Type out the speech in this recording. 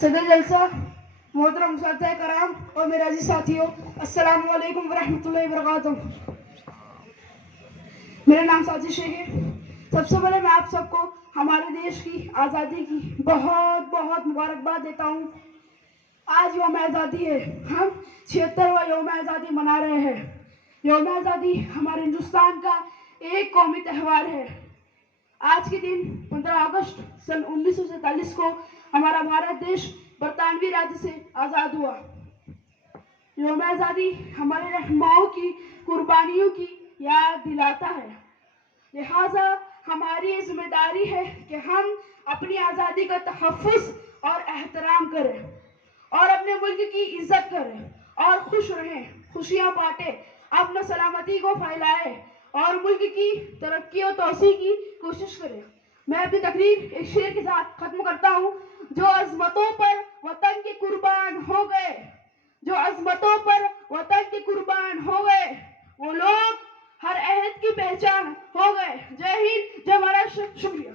सदर जलसा मोहतरम साथी कराम और मेरे अजीज साथियों, अस्सलाम वालेकुम वरहमतुल्लाहि वबरकातुहू। मेरा नाम साजिश है। सबसे पहले मैं आप सबको हमारे देश की आज़ादी की बहुत बहुत मुबारकबाद देता हूँ। आज यौम आज़ादी है, हम 76वां यौम आज़ादी मना रहे हैं। यौम आज़ादी हमारे हिंदुस्तान का एक कौमी त्यौहार है। आज के दिन 15 अगस्त सन 1947 को हमारा भारत देश बरतानवी राज्य से आज़ाद हुआ। यौम आज़ादी हमारे रहनुमाओं की कुर्बानियों की याद दिलाता है। लिहाजा हमारी ये जिम्मेदारी है कि हम अपनी आज़ादी का तहफ़्फ़ुज़ और एहतराम करें और अपने मुल्क की इज्जत करें और खुश रहें, खुशियाँ बांटें, अपना सलामती को फैलाएं और मुल्क की तरक्की और तोसी की कोशिश करें। मैं अपनी तकरीर एक शेर के साथ खत्म करता हूँ। जो अज़मतों पर वतन के कुर्बान हो गए, जो अज़मतों पर वतन के कुर्बान हो गए, वो लोग हर अहद की पहचान हो गए। जय हिंद, जय महाराष्ट्र। शुक्रिया।